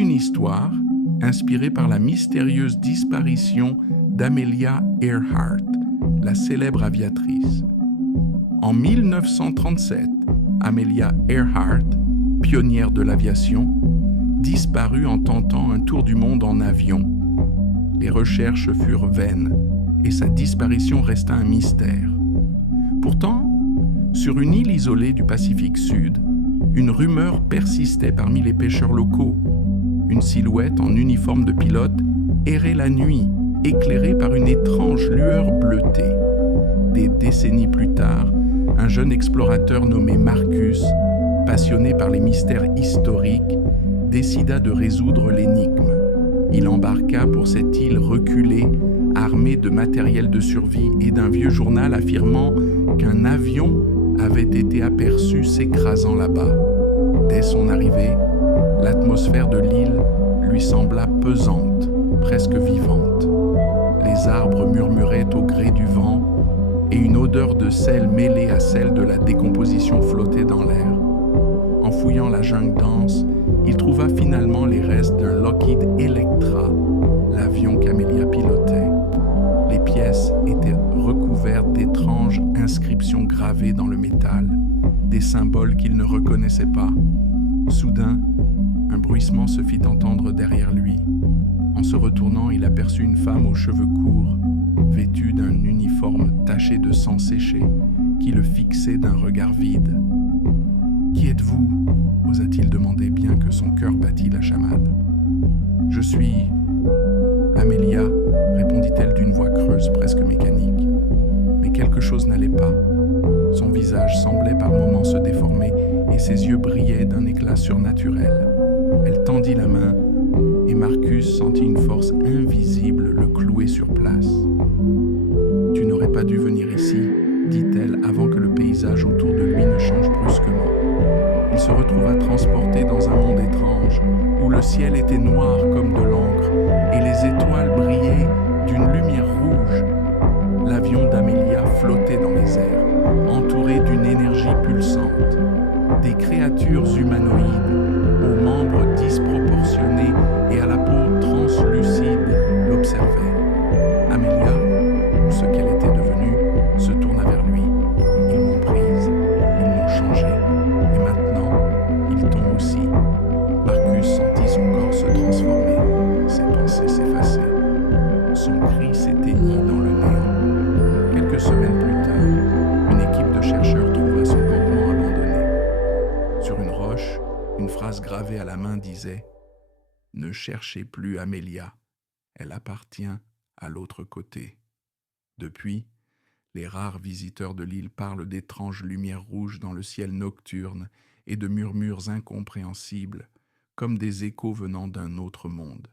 une histoire inspirée par la mystérieuse disparition d'Amelia Earhart, la célèbre aviatrice. En 1937, Amelia Earhart, pionnière de l'aviation, disparut en tentant un tour du monde en avion. Les recherches furent vaines et sa disparition resta un mystère. Pourtant, sur une île isolée du Pacifique Sud, une rumeur persistait parmi les pêcheurs locaux. Une silhouette en uniforme de pilote errait la nuit, éclairée par une étrange lueur bleutée. Des décennies plus tard, un jeune explorateur nommé Marcus, passionné par les mystères historiques, décida de résoudre l'énigme. Il embarqua pour cette île reculée, armé de matériel de survie et d'un vieux journal affirmant qu'un avion avait été aperçu s'écrasant là-bas. Dès son arrivée, l'atmosphère de l'île lui sembla pesante, presque vivante. Les arbres murmuraient au gré du vent et une odeur de sel mêlée à celle de la décomposition flottait dans l'air. En fouillant la jungle dense, il trouva finalement les restes d'un Lockheed Electra, l'avion qu'Amelia pilotait. Les pièces étaient recouvertes d'étranges inscriptions gravées dans le métal, des symboles qu'il ne reconnaissait pas. Soudain, un bruissement se fit entendre derrière lui. En se retournant, il aperçut une femme aux cheveux courts, vêtue d'un uniforme taché de sang séché, qui le fixait d'un regard vide. « Qui êtes-vous » osa-t-il demander, bien que son cœur battît la chamade. « Je suis Amelia » répondit-elle d'une voix creuse, presque mécanique. Mais quelque chose n'allait pas. Son visage semblait par moments se déformer et ses yeux brillaient d'un éclat surnaturel. Elle tendit la main et Marcus sentit une force invisible le clouer sur place. « Tu n'aurais pas dû venir ici » dit-elle avant que le paysage autour de lui ne change brusquement. Il se retrouva transporté dans un monde étrange où le ciel était noir comme de l'encre et les étoiles brillaient d'une lumière rouge. L'avion d'Amelia flottait dans les airs, entouré d'une énergie pulsante. Des créatures humanoïdes, aux membres disproportionnés et à la peau translucide, l'observaient. Amelia, ou ce qu'elle était devenue, se tourna vers lui. Ils m'ont prise, ils m'ont changée, et maintenant, ils t'ont aussi. Marcus sentit son corps se transformer, ses pensées s'effacer. Son cri s'éteignit dans le néant. Quelques semaines plus tard, une équipe de chercheurs trouva son campement abandonné. Sur une roche, une phrase gravée à la main disait « Ne cherchez plus Amelia, elle appartient à l'autre côté ». Depuis, les rares visiteurs de l'île parlent d'étranges lumières rouges dans le ciel nocturne et de murmures incompréhensibles, comme des échos venant d'un autre monde.